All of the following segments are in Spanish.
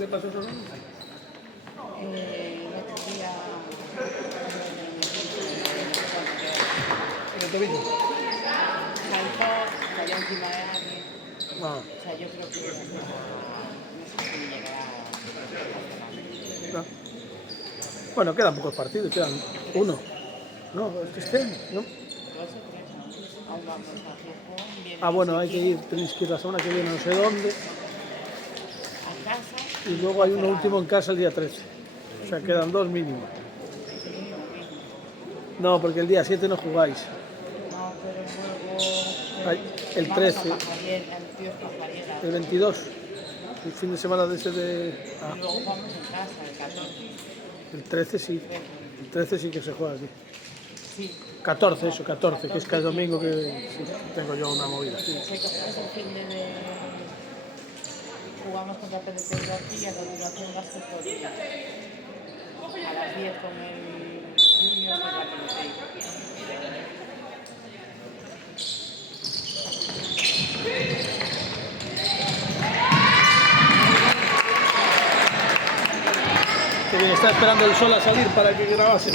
le pasó eso? El otro día ¿En el tobillo? cayó encima de alguien. Ah, O sea, yo creo que no sé si llegará no. Bueno, quedan pocos partidos, quedan uno. No, este año, ¿no? 2 o 3 aún. Aún vamos a Gijón, viene Ah, bueno, no sé hay que quién, ir, tenéis que ir la semana que viene no sé dónde. a casa Y luego hay uno cerrada. último en casa el día 13. O sea, quedan 2 mínimo. No, porque el día 7 no jugáis. No, pero luego Ay, el vamos a 13, Pajariel, al tío Pajariela. el 22, el fin de semana de ese de... Y Ah, luego jugamos en casa, el 14. el 13 sí. El 13 sí que se juega aquí. Sí. 14, No, eso, 14, que es cada 14 y domingo que 15. sí, tengo yo una movida. Sí. Es el fin de... Jugamos contra PDT de aquí y a continuación las Gestorías. A las 10 con el Junior de la PDT. Que bien, está esperando el sol a salir para que grabase.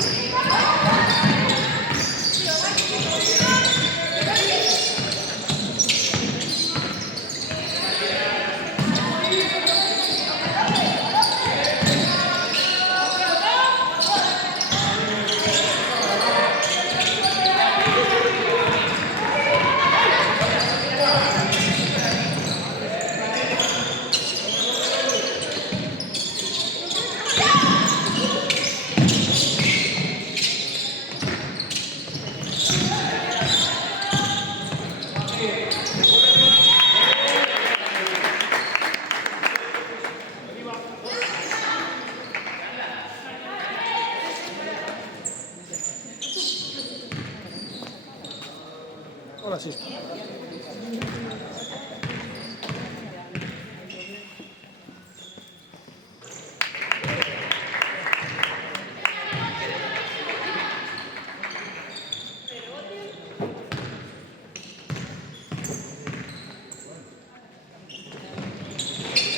Ahora sí.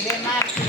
De Martín.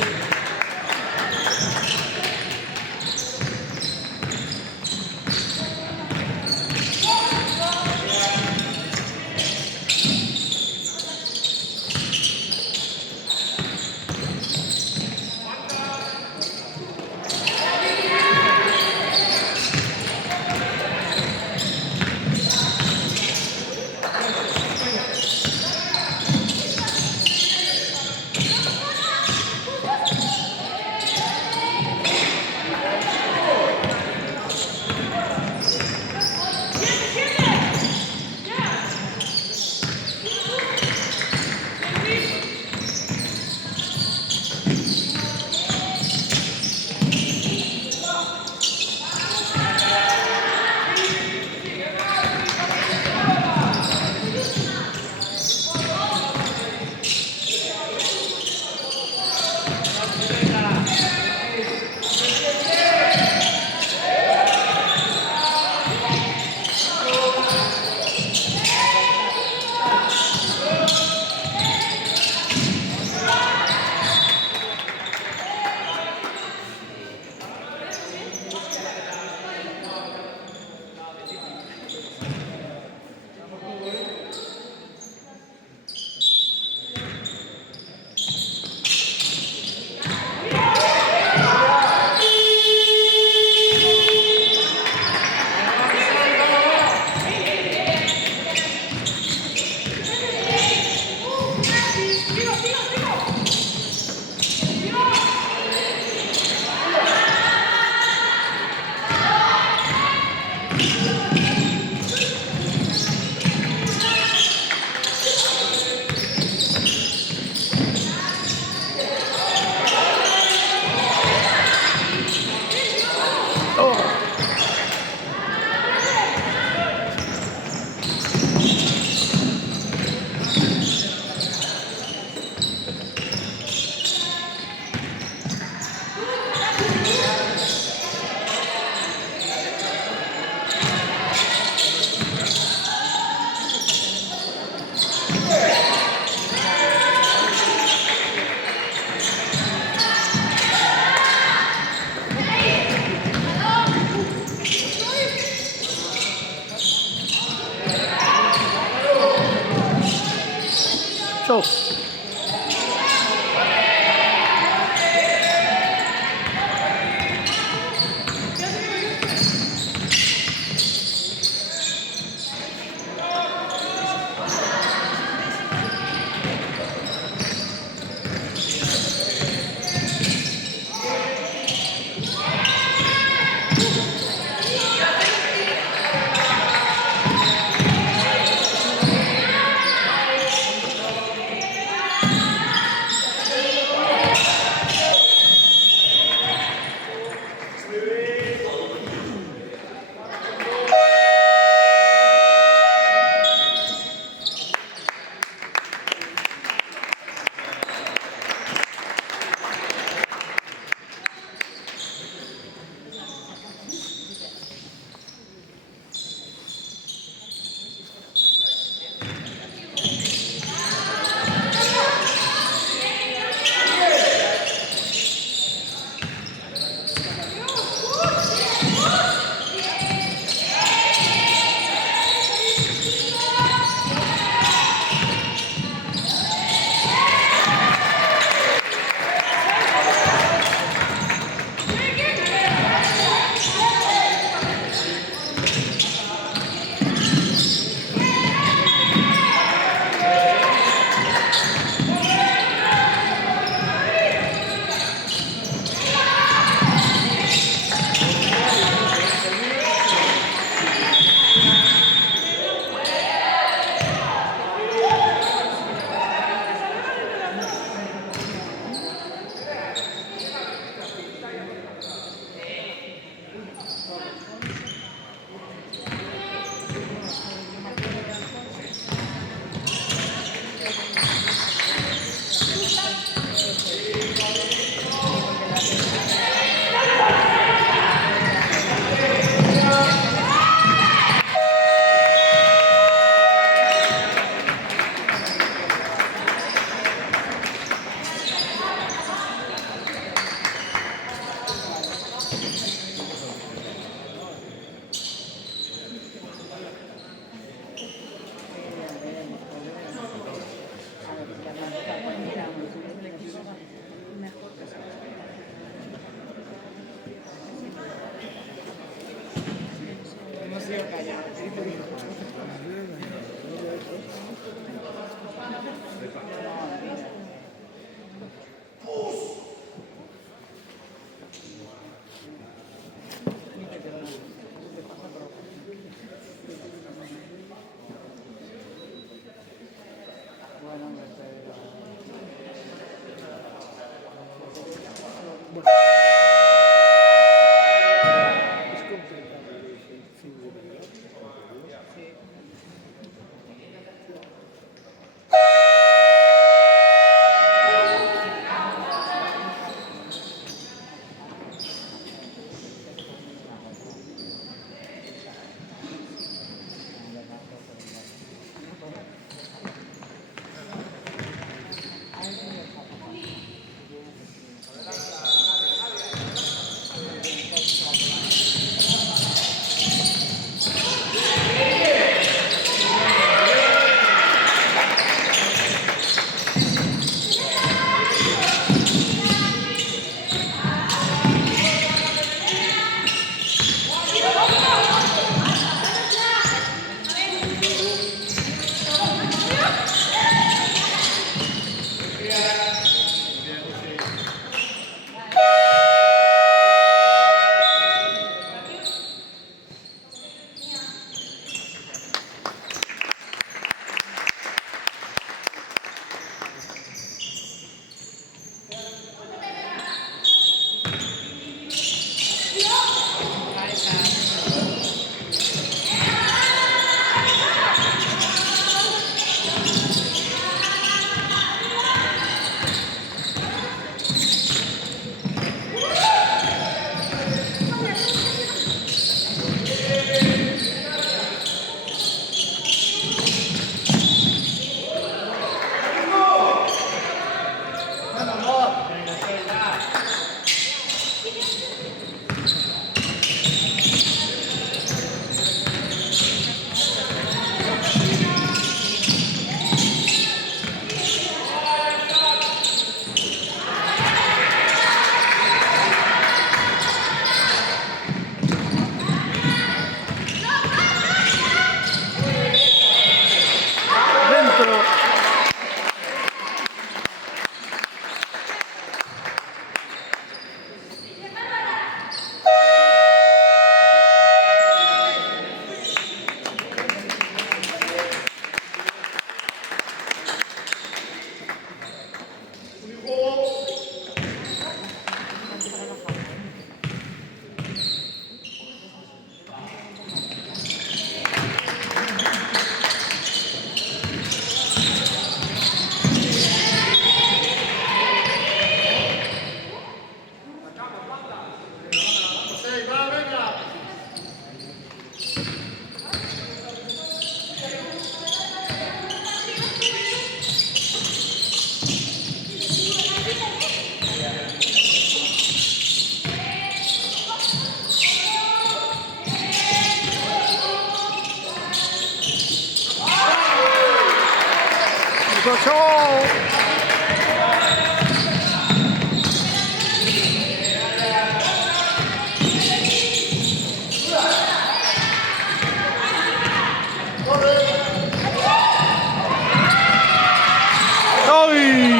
Chao. ¡Chao! ¡Ay!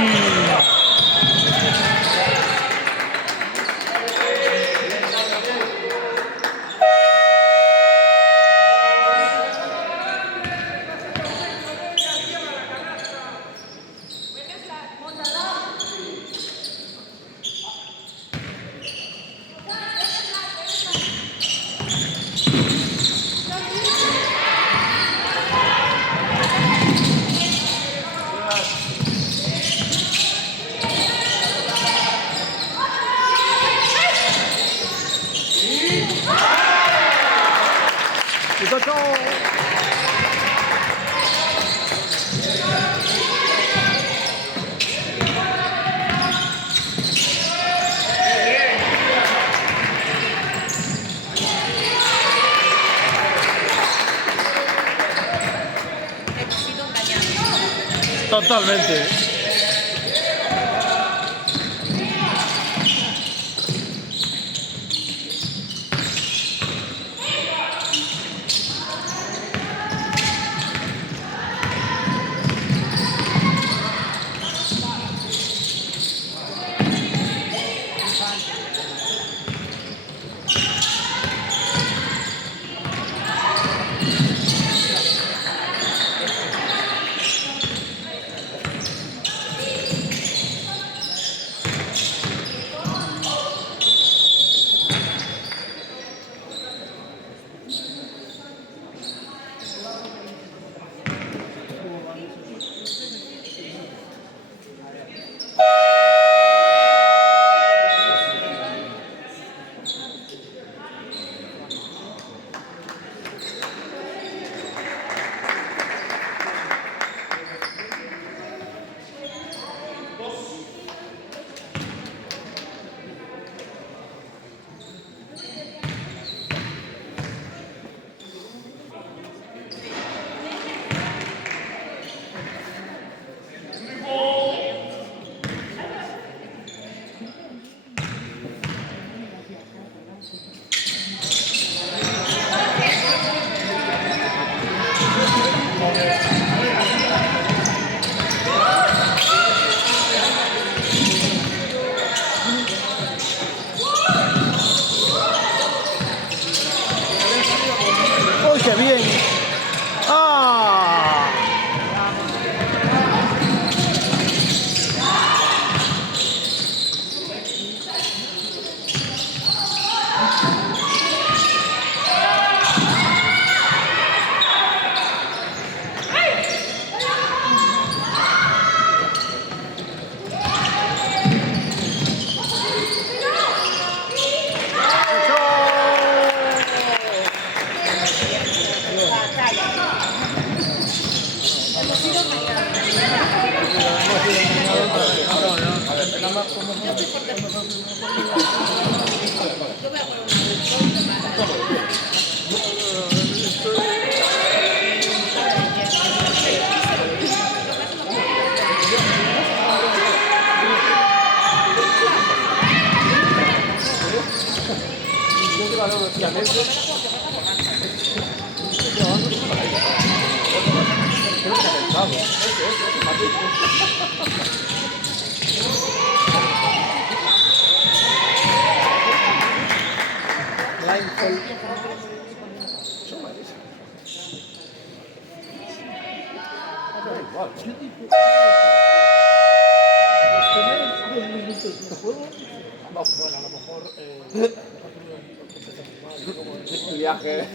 He sido engañado. Totalmente. ¡Uy, qué bien! ¡Ah! Bueno, a lo mejor el viaje,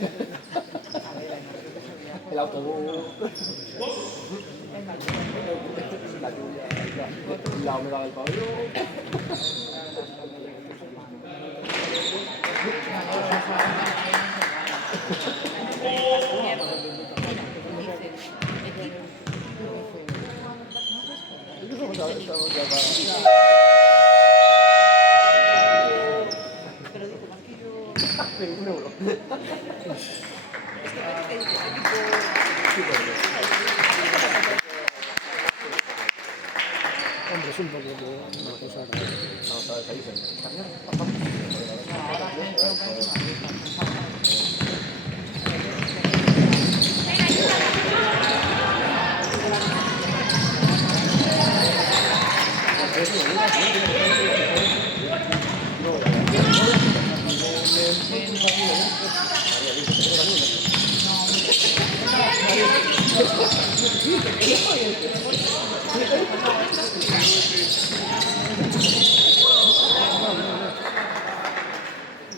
el autobús, la lluvia, la humedad del pabellón. Hombre, es un poco una cosa rara. Ahora que he hecho casi una lista,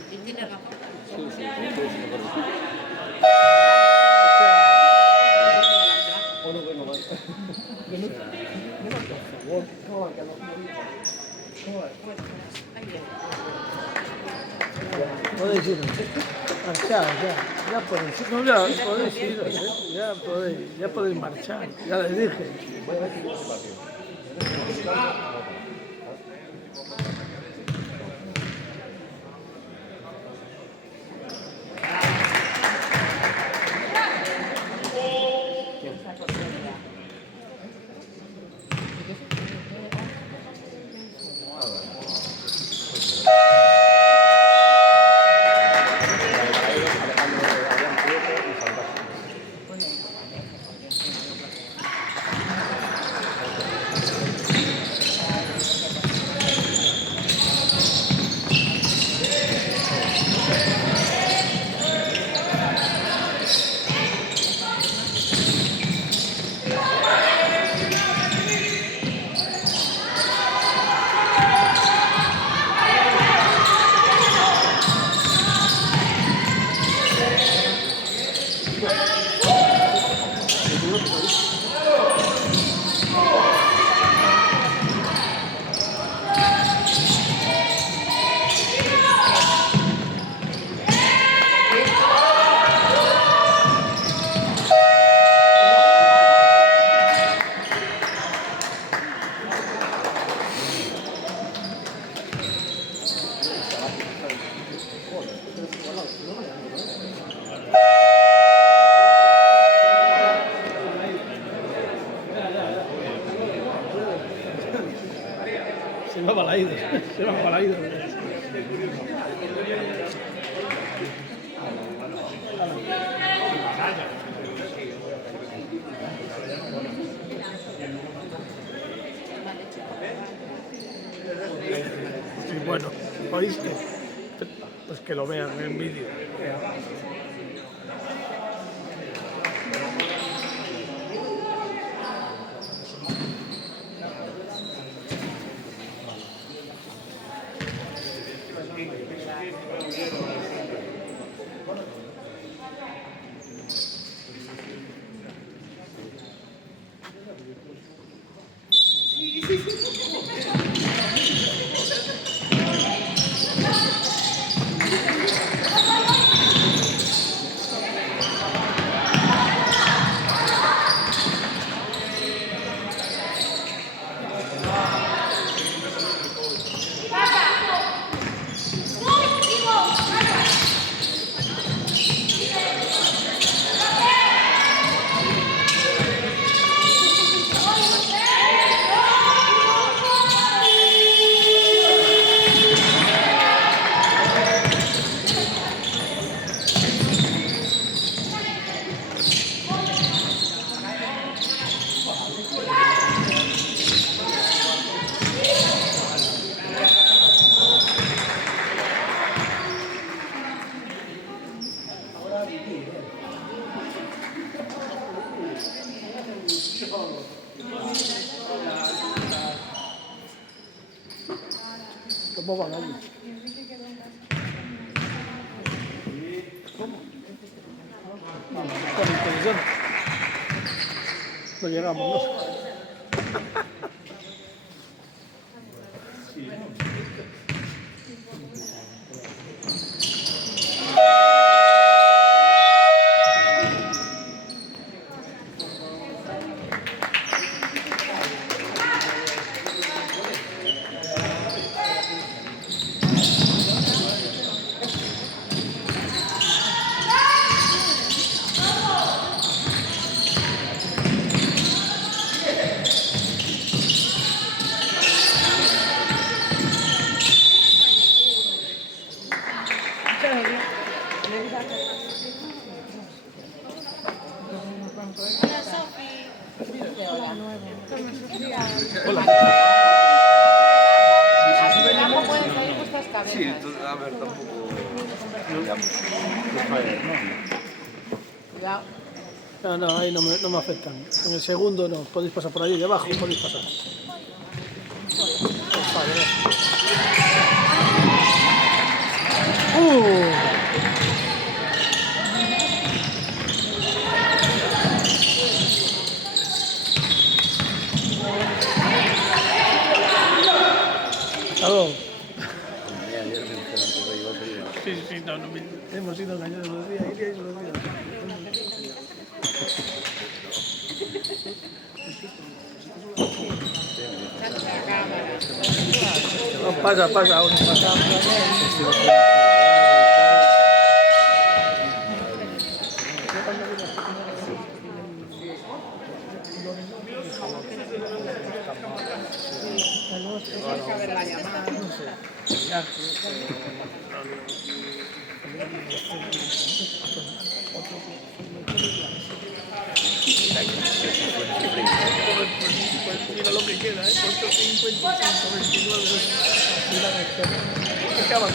¿quién tiene razón? Podéis ir. Marchar, ya podéis ir. No, ya podéis ir, ya podéis marchar. Ya les dije. Se va para la ida. Se va para la ida. Y bueno, ¿oíste? Pues que lo vean en vídeo. ¿Cómo van allí? Vamos, con intención. No llegamos, ¿no? la Abajo pueden salir vuestras cabezas. Sí, entonces, a ver, tampoco. Cuidado. No, ahí no me afectan. En el segundo no, podéis pasar por ahí, de abajo podéis pasar. Aló. Sí, no, hemos sido engañados los días y los días. No, pasa, ahora pasa. Tenemos que ver la llamada. Mira lo que queda, 8:55, 29. Acaban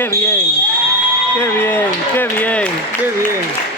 ¡Qué bien! ¡Qué bien! ¡Qué bien! ¡Qué bien!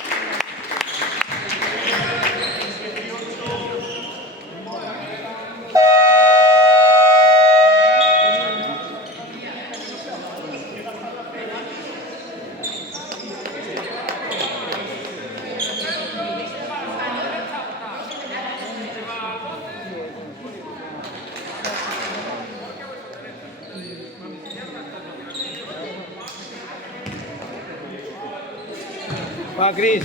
Va, Cris.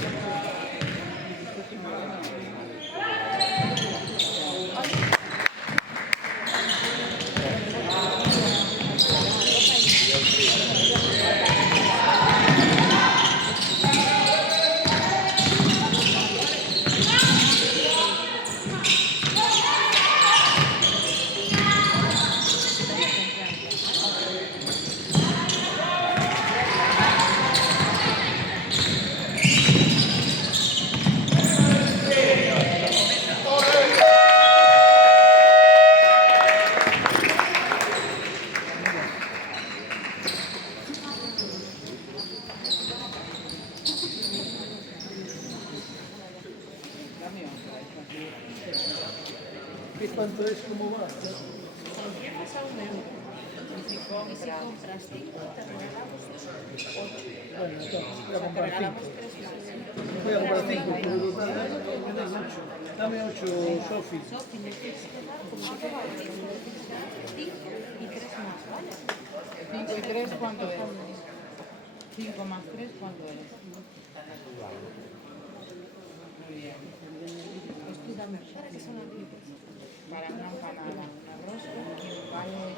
¿Y cuánto es? ¿Cómo va? Bueno, voy a comprar 5. Voy a comprar 5. Dame 8, Sofi. ¿5 y 3 cuánto es? 5 más 3 cuánto es? Muy bien. Para una empanada, un arroz y un palo de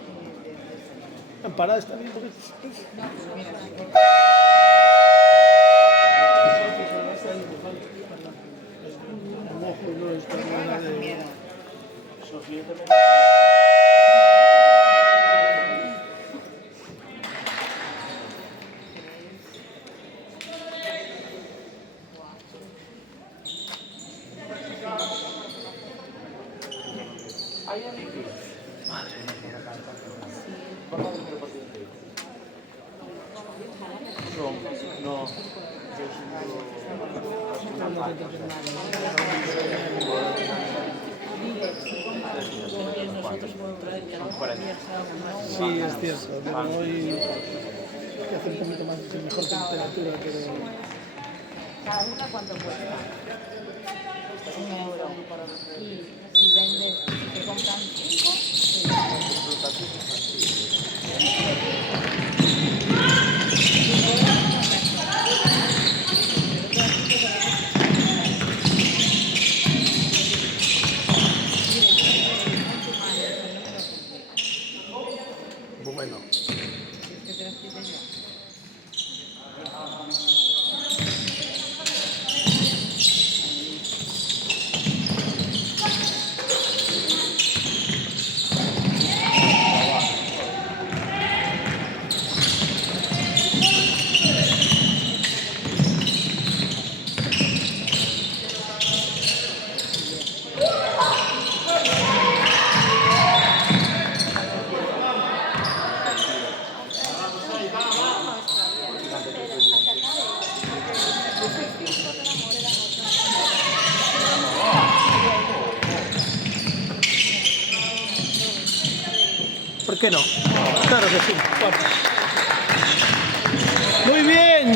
Empanada está bien, porque... No, pues mira, El ojo no está nada sin de... miedo. Sofía también. Nosotros podemos traer que a lo mejor Sí, es cierto, pero hoy que hace un poquito más de mejor temperatura, pero cada una cuánto cuesta. 1 euro. Y si vendes, si te compran 5, bueno. que te las quite yo. ¿Por qué no? Claro que sí. Vamos. Muy bien.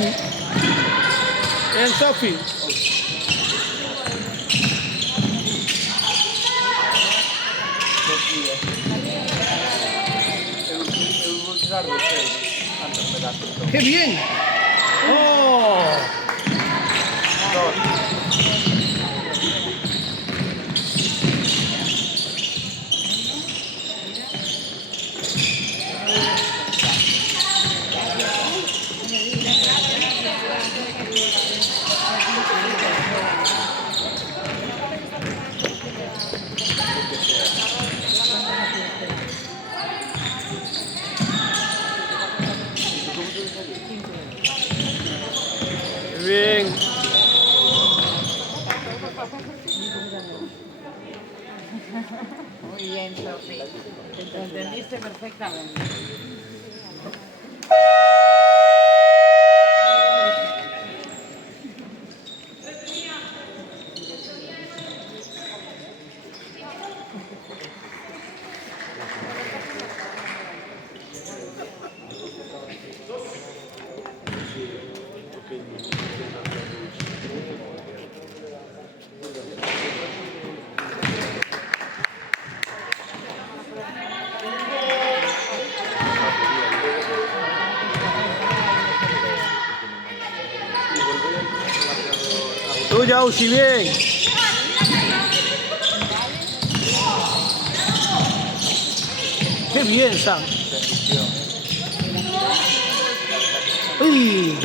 Bien, Sofi. ¡Qué bien! ¡Oh! Bien. Muy bien, Sofi. Te entendiste perfectamente. Tuya, Uzi, bien. Qué bien, Sam. Uy.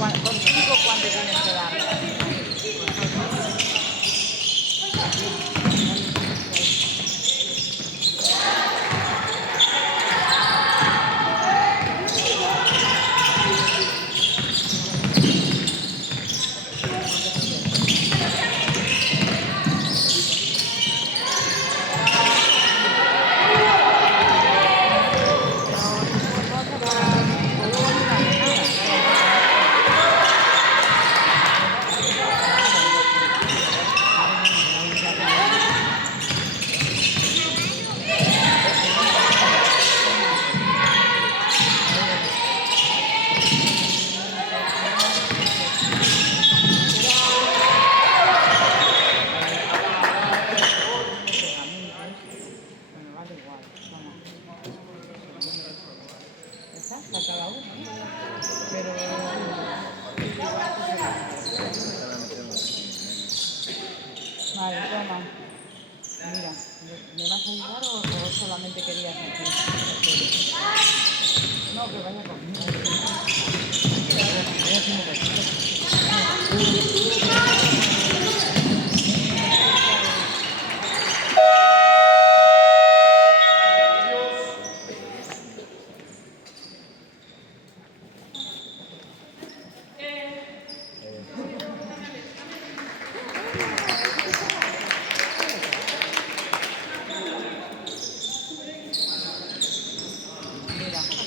Contigo, ¿cuánto tienes que dar? Vale, toma. Mira, ¿me vas a ayudar o solamente querías aquí? No, que vaya conmigo. Voy a hacer un poquito. Mira, ahora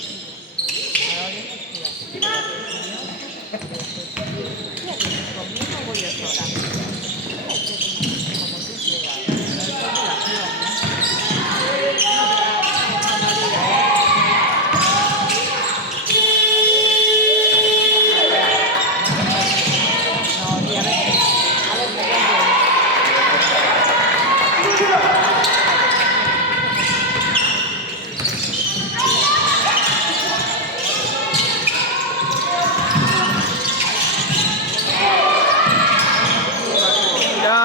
viene conmigo voy yo sola. Como tú quieras. No es obligación, no, y a ver, me cambio. Ya.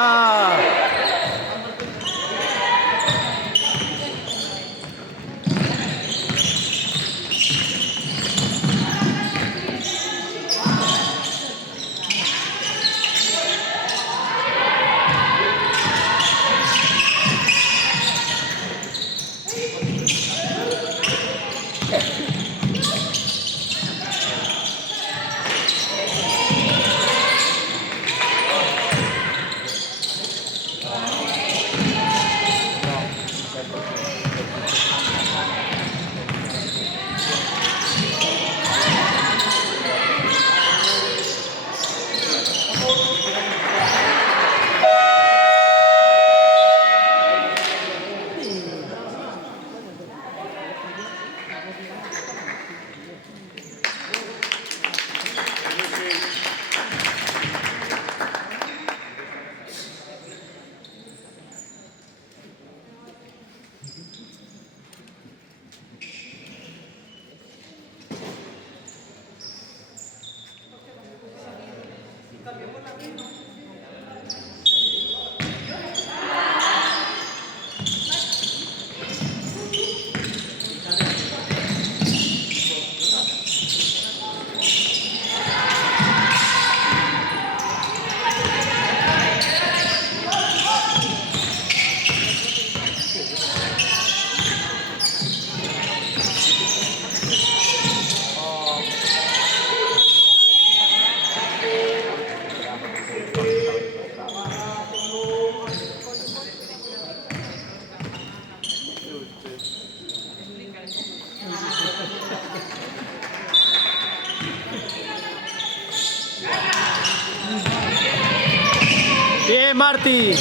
Bien, Martí.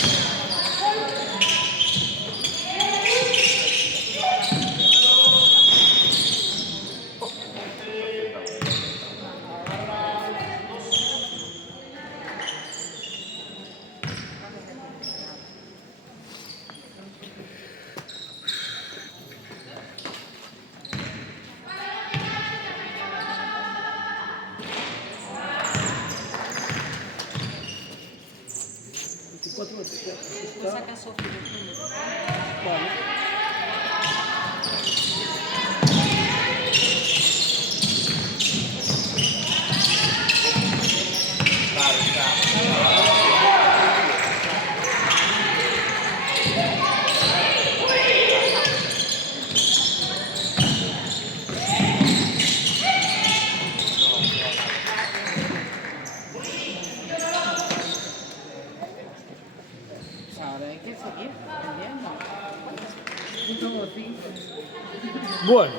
Pues saca Sofía. Vale. Ahora hay que seguir vendiendo. Bueno.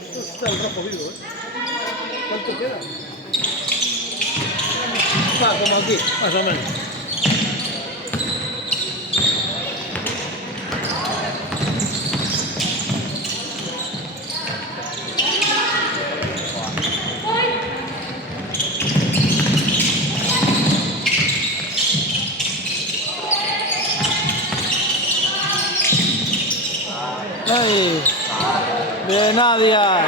Esto está el rojo vivo, ¿eh? ¿Cuánto queda? Está como aquí, más o menos. ¡Ay! Bien, Nadia.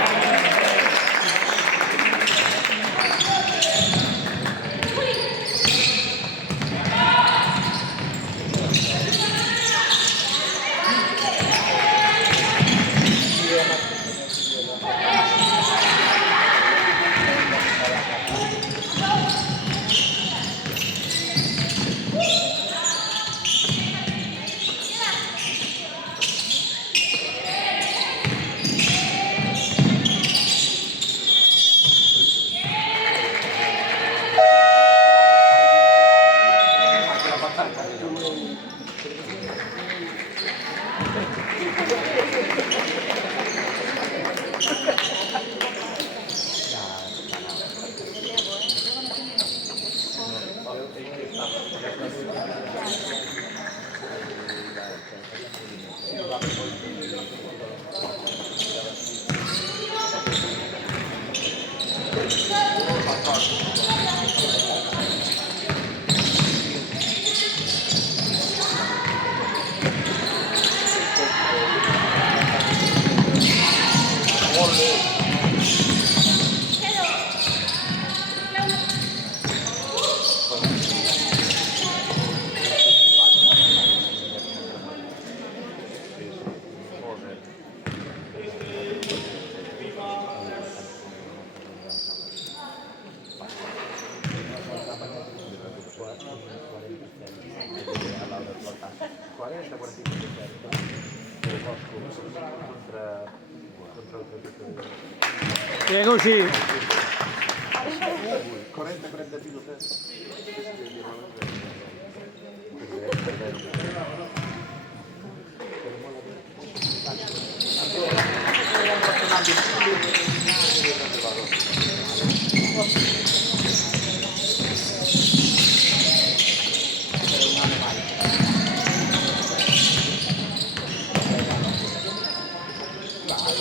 È così.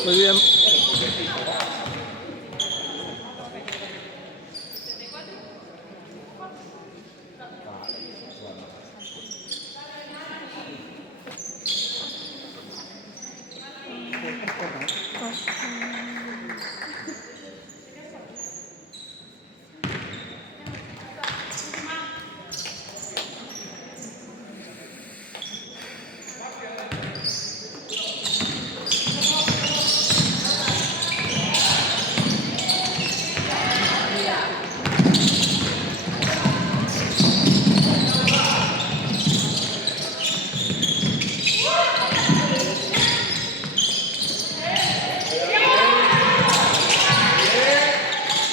Muy bien.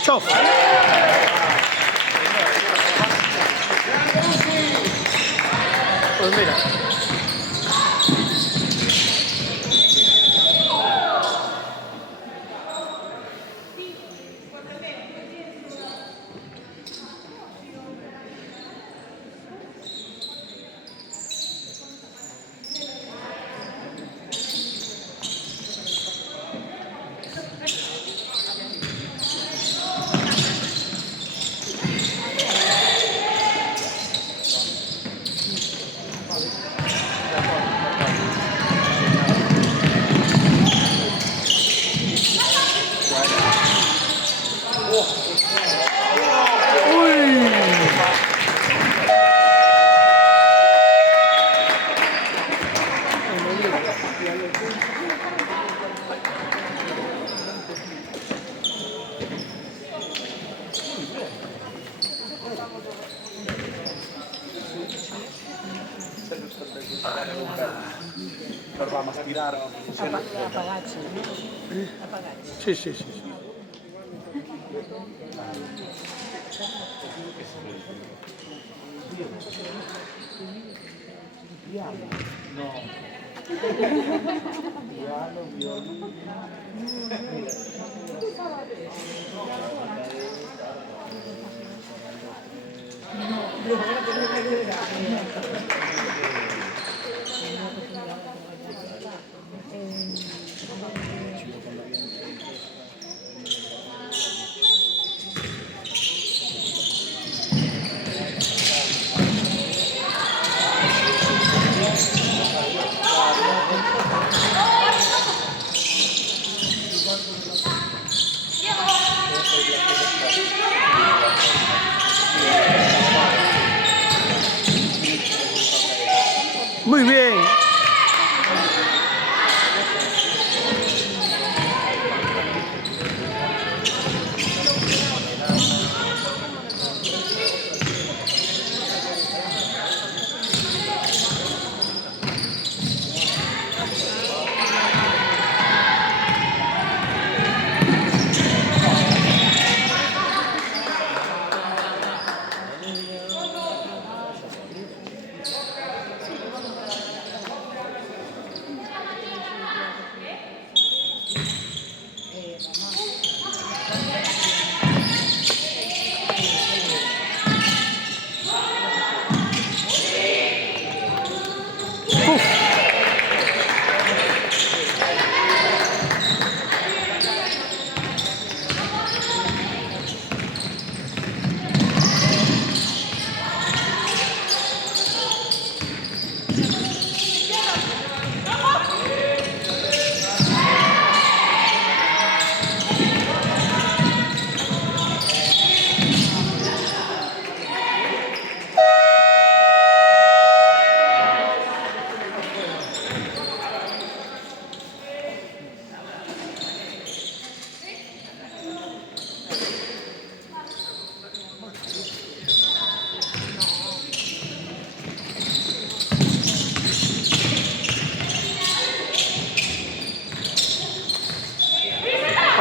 Ciao. Pues mira. Dovevamo aspirare. Apagacci, no? Apagacci. Sì, sì, sì.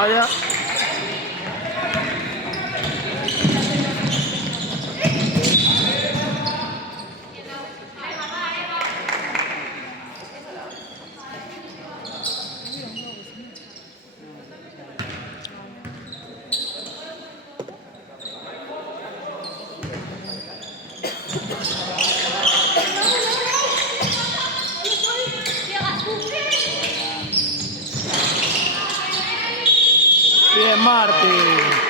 vaya. Bien, Martín.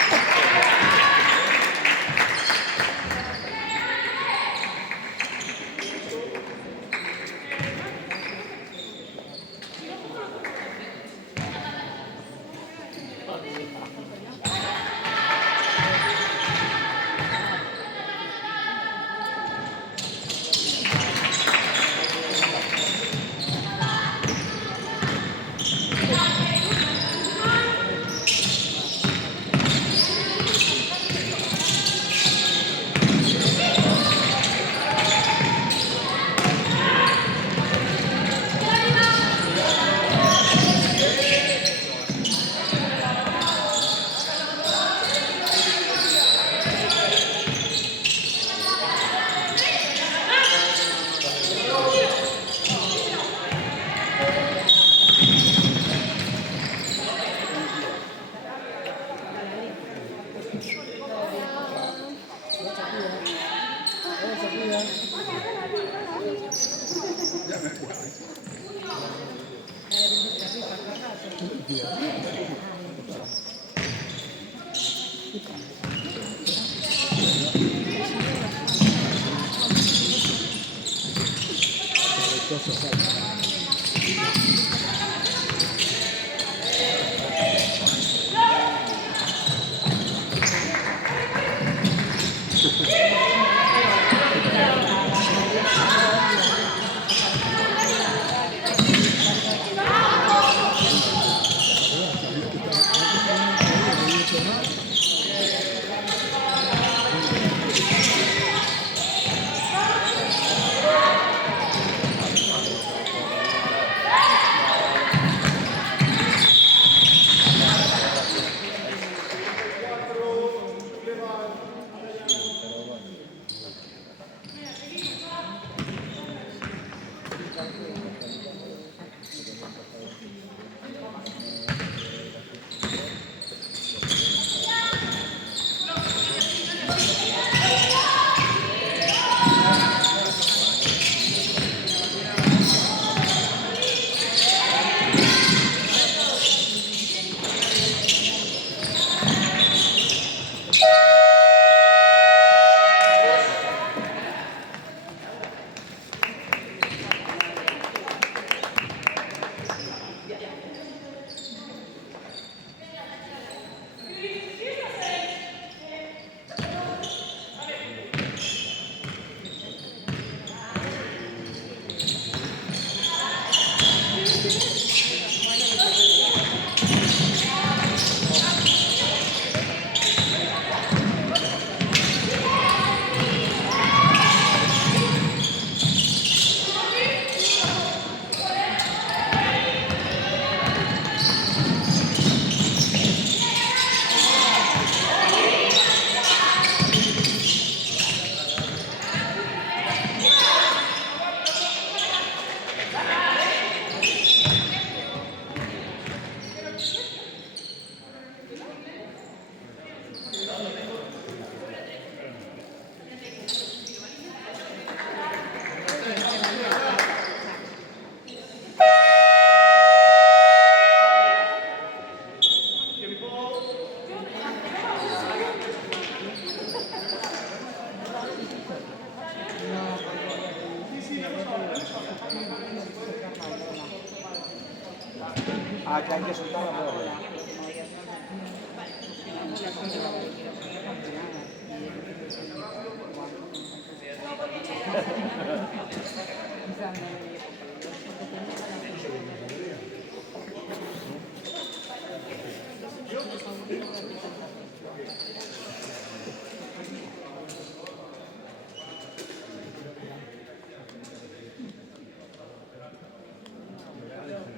Ah, que hay que soltar la bola.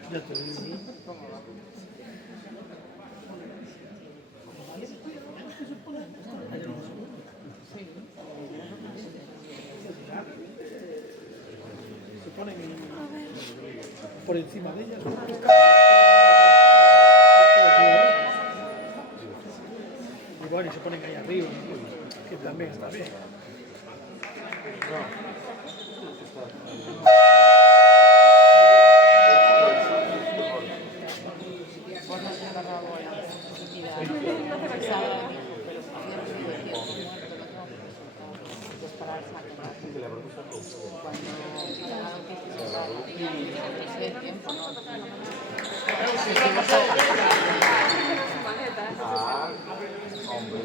Ya te digo. por encima de ellas. Y bueno, y se ponen ahí arriba, que también está bien. Pues no se agarra la bola. Y la pesada dijo, pero había sido el tiempo muerto, no tengo que resultar. Disparar saco. Cuando se ha dado que se cerrara. Y ese el tiempo, ¿no? Hombre.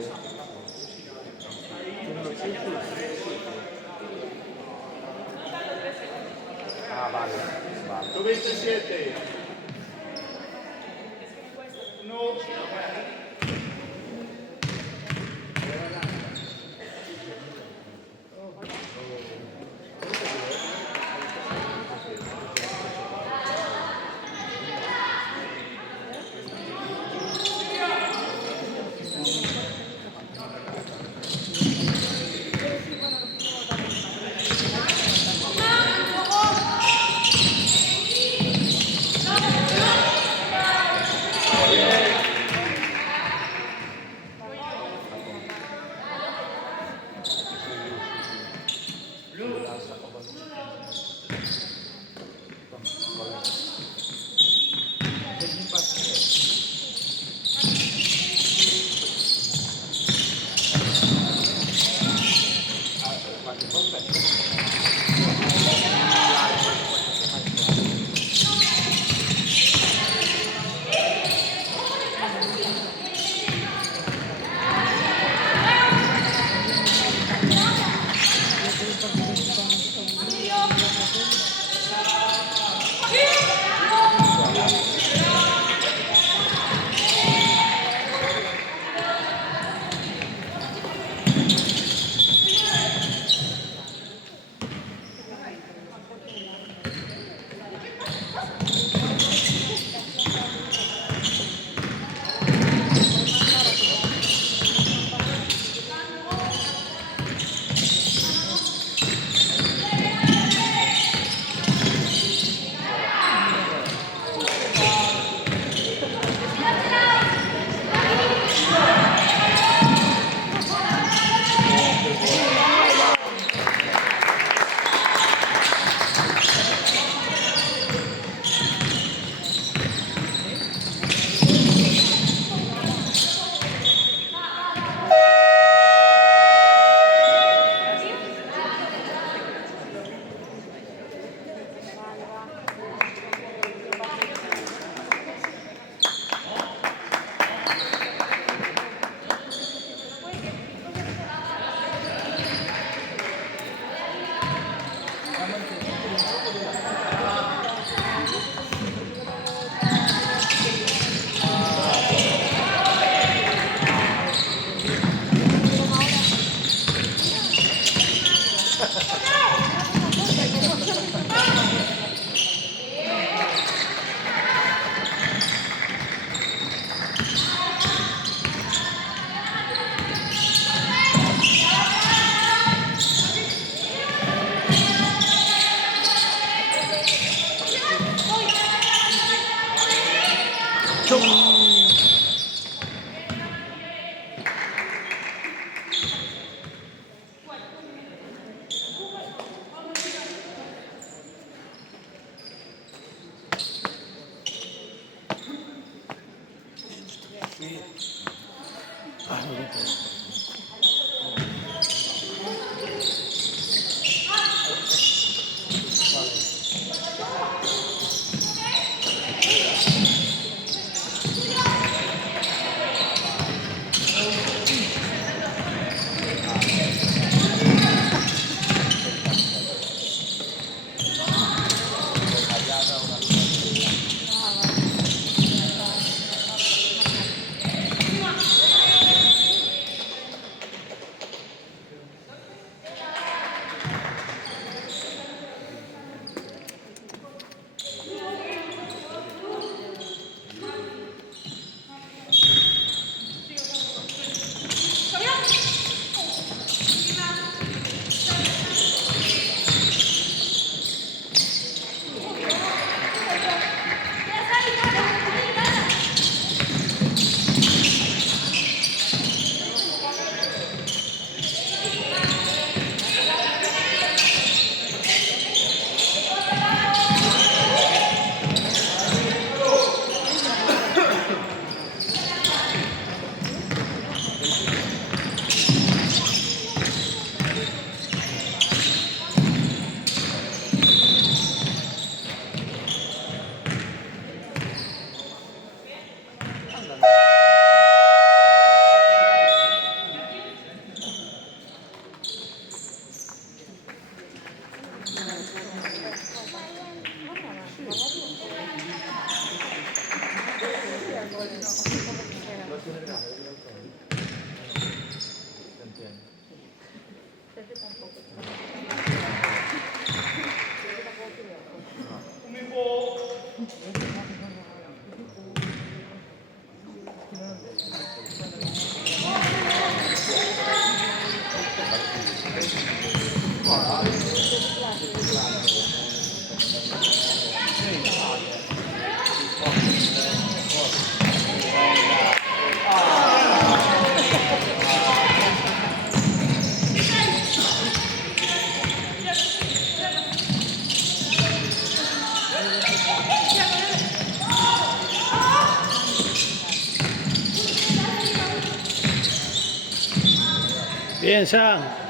Vale. Vale. Tu 27. No. Bien, Sam.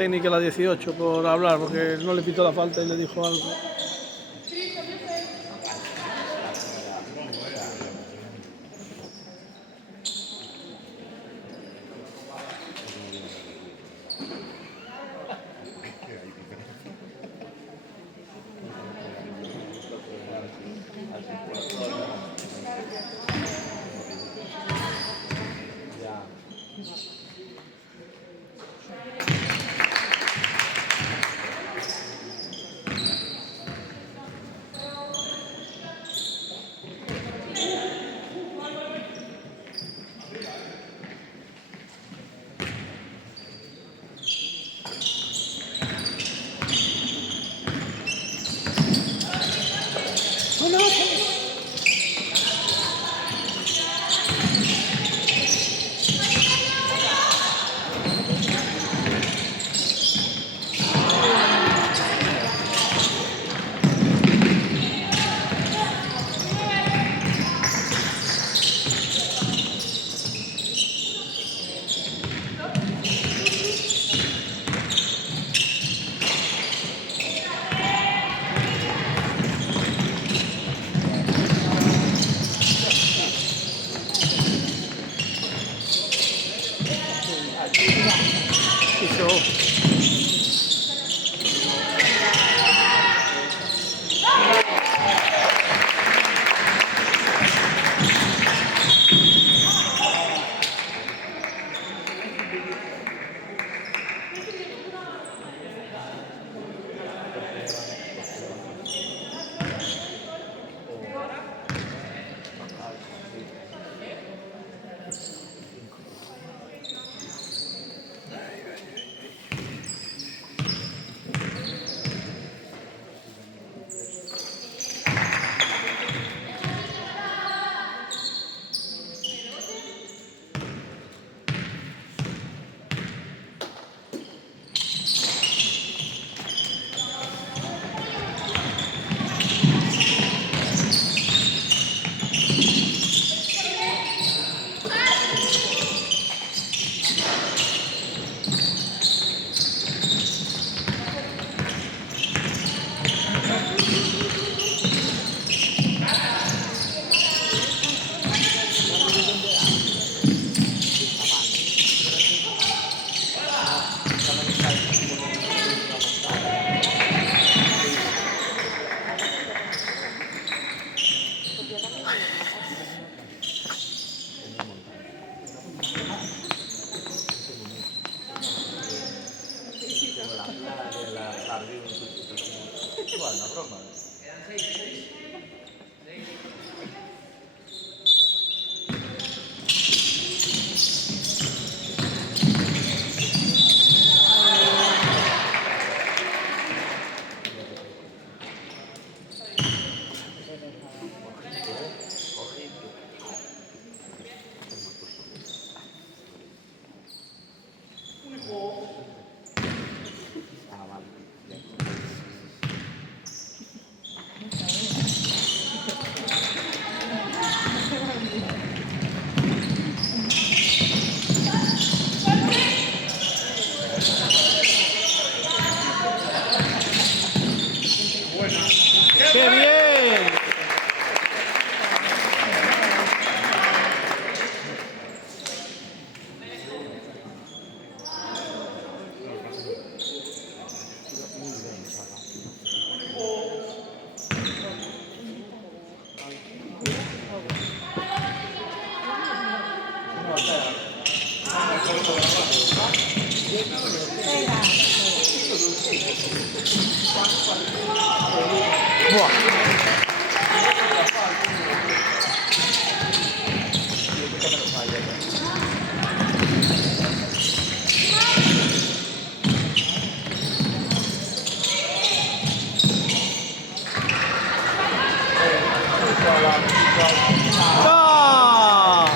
Técnica a la 18 por hablar, porque no le pitó la falta y le dijo algo. ¡Ah!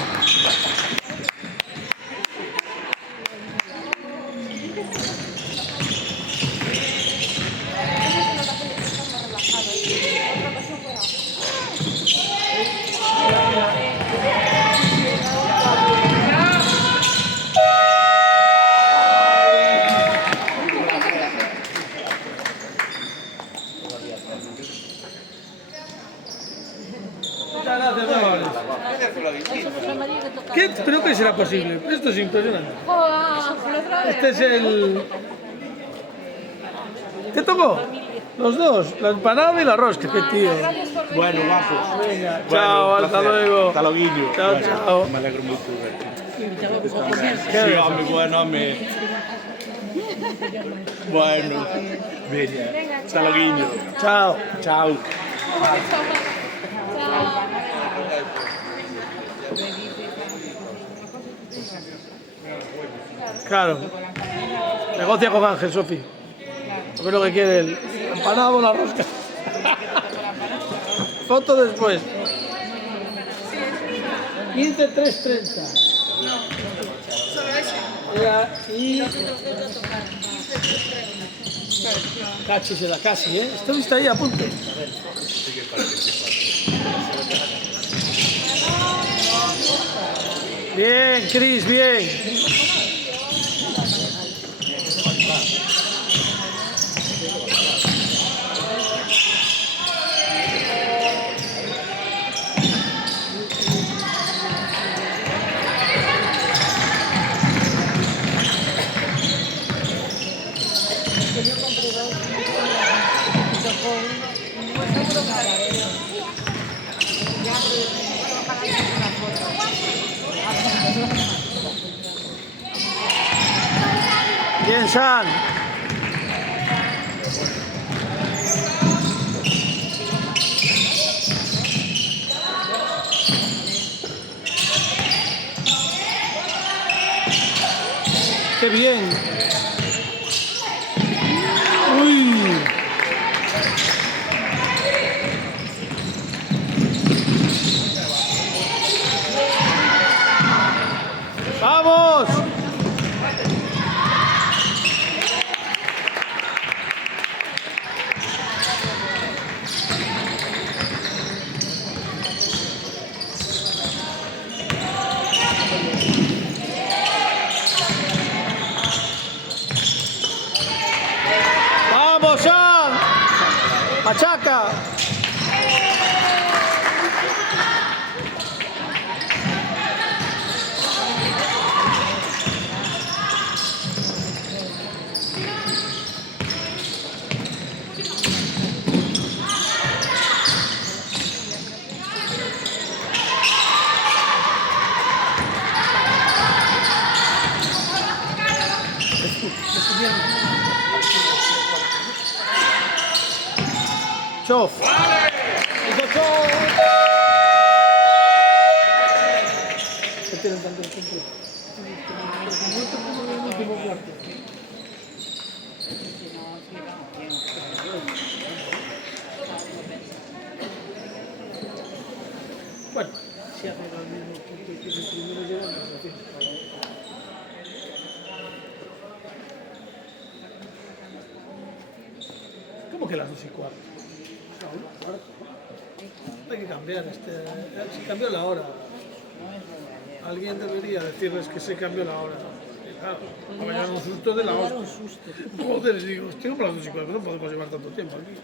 Muchas gracias, chavales. ¿Qué? ¿Pero qué será posible? Esto es impresionante. Este es el... ¿Qué tocó? Los dos, la empanada y la rosca, qué tío. Bueno, guapos. Venga, Bueno, chao, un hasta placer. luego. Hasta luego. Chao, Bueno, chao. Me alegro mucho de verte. ¿Qué Sí, ves? hombre, bueno, hombre. Bueno, venga. Hasta luego. Chao. Chao. Claro. Negocia con Ángel, Sofi. A ver lo que quiere él. Empanada o la rosca. Foto después. 15,330. Y... Casi se da casi, ¿eh? Estuviste ahí a punto. Bien, Cris, bien. Bien, San. Qué bien. Uy. ¡Vamos! ¡Vamos, San! ¡Machaca! Chof. Hizo chof. ¿Qué tienen tanto tiempo? Último cuarto. Bueno, si hacen al mismo punto que el primero llevan, pues así. ¿Cómo que las 2:15? Hay que cambiar se cambió la hora. Alguien debería decirles que se cambió la hora. Claro, me llevan un susto de la hostia. Joder, digo, estoy para las 2:15, no podemos llevar tanto tiempo aquí.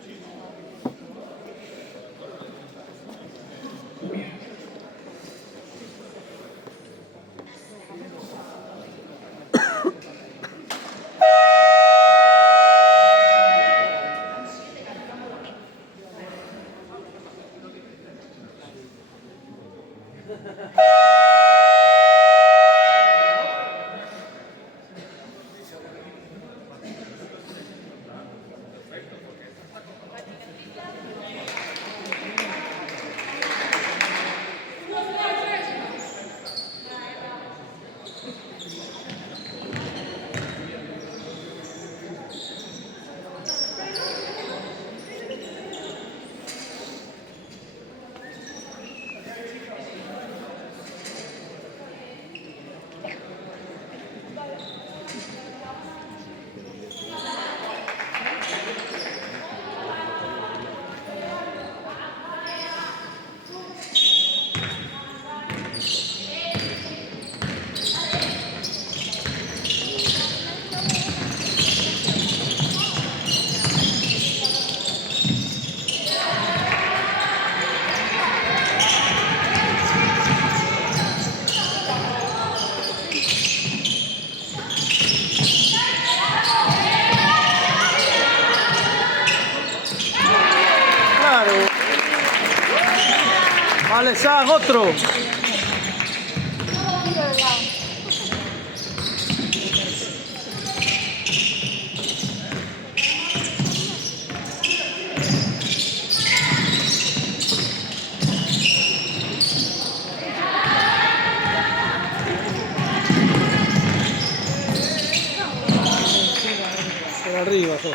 Vale, San, otro. Por arriba, so.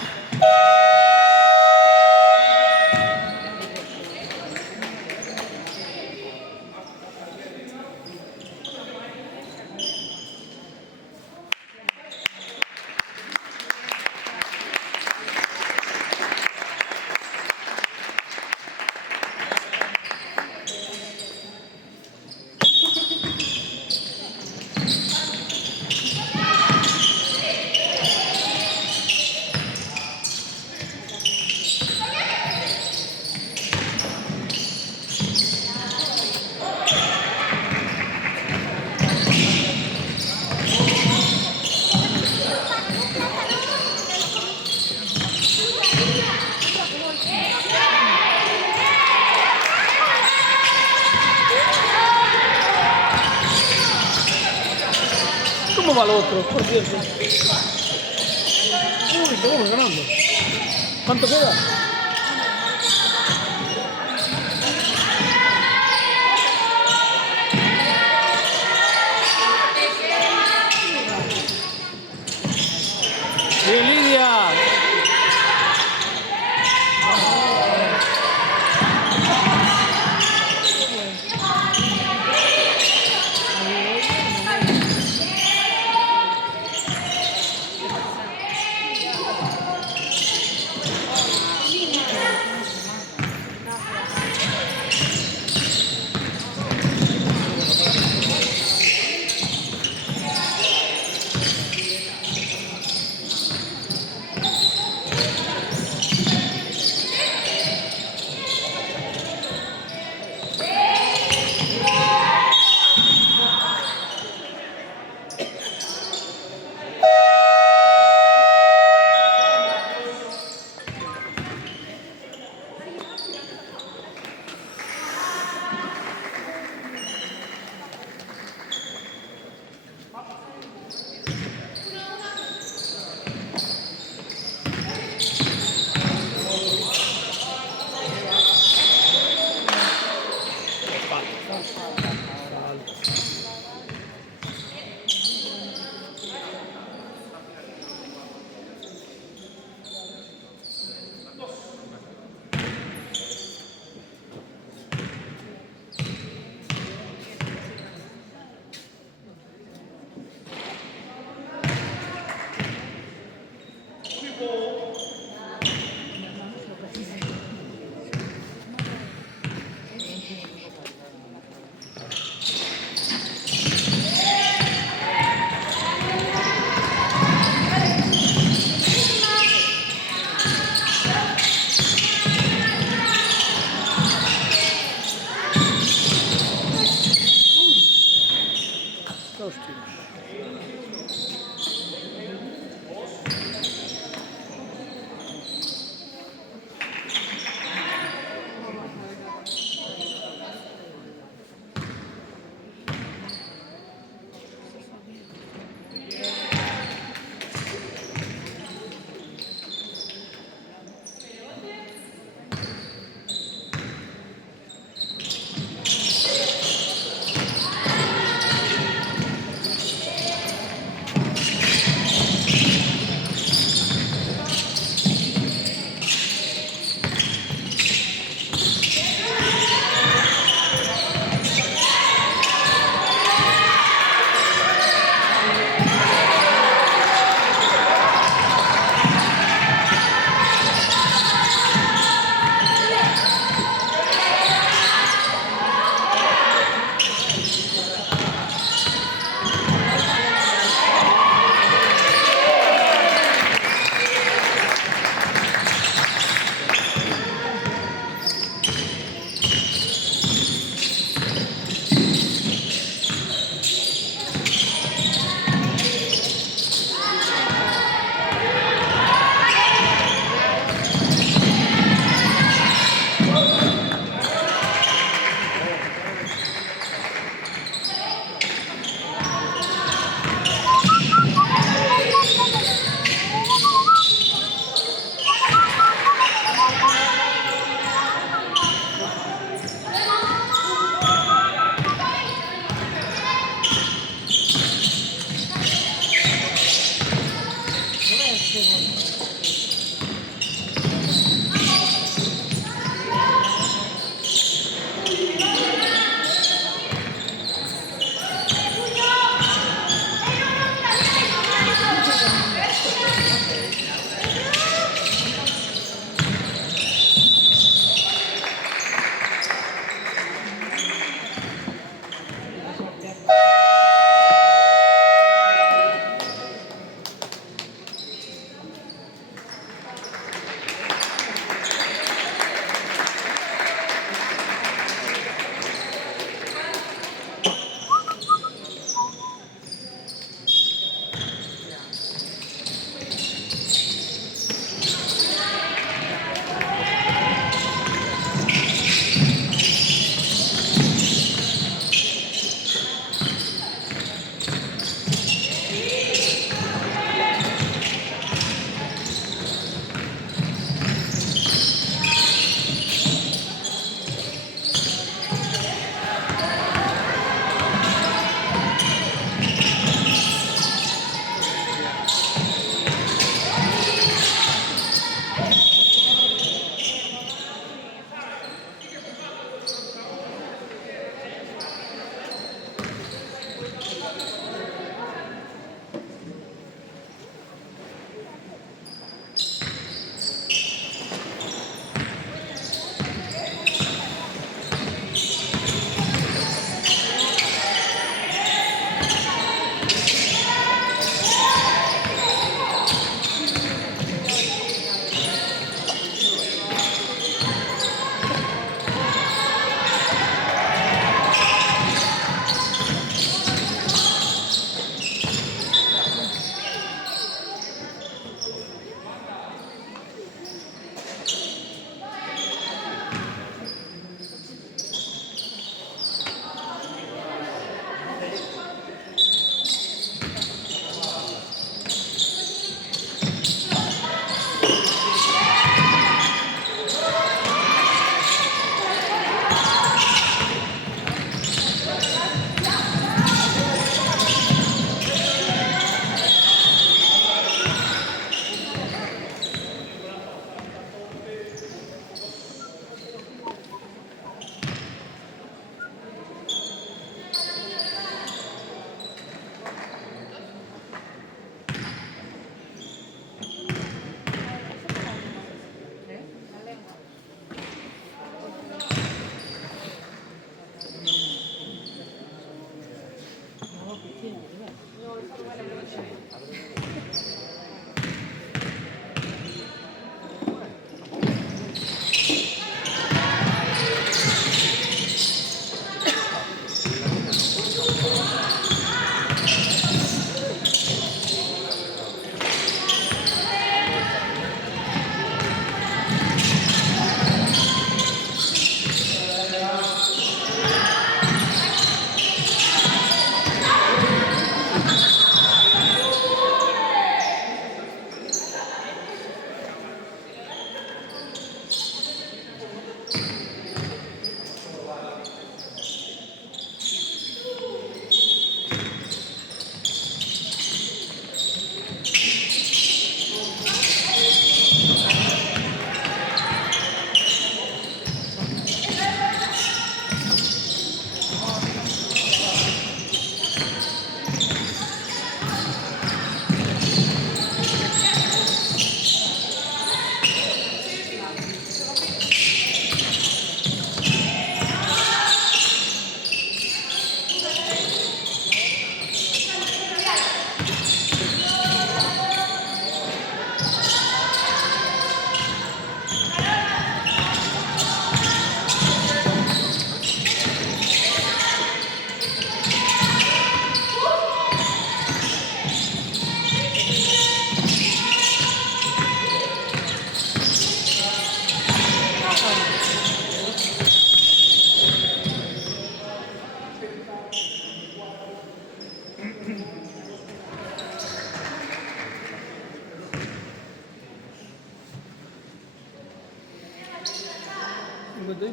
¿Cómo va el otro, por cierto? Uy, estamos ganando. ¿Cuánto queda? Bien, Lidia.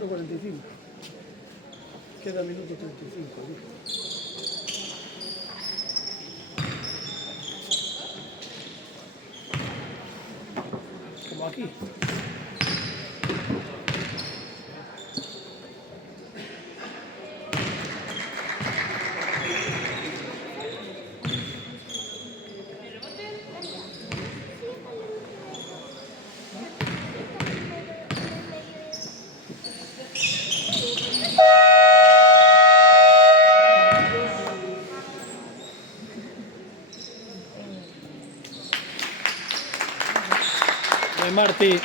1:45. Queda minuto 35. Dijo. Como aquí. De Martí.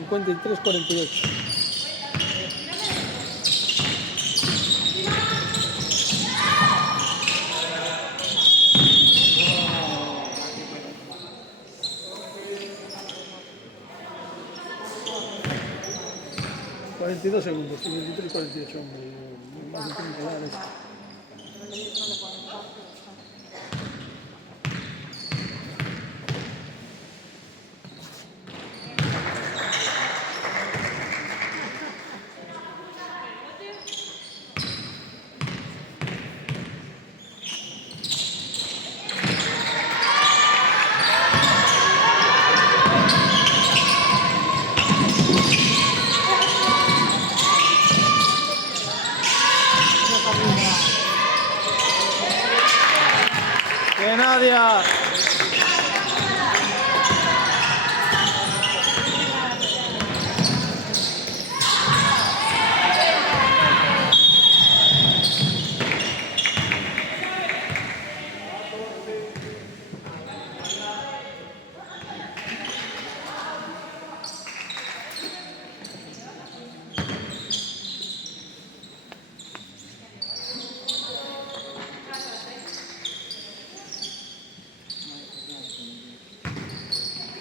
Y 3:48. Segundos, 53 y 48, hombre, más de 30 dólares. ¡Que Nadia!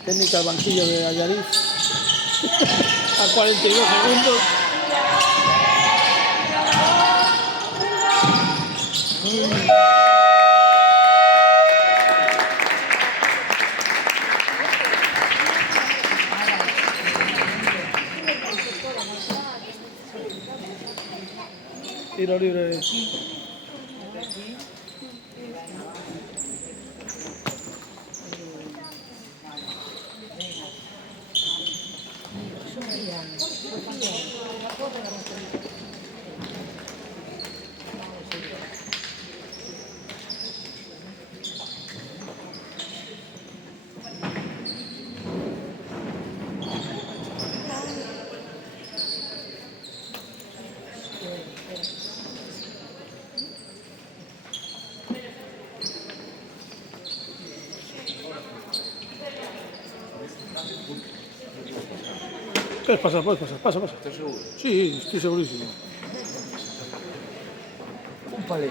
Técnica al banquillo de Allariz a 42 segundos. Tiro libre. Puedes pasar, pasa. ¿Estás seguro? Sí, estoy segurísimo. Un palé.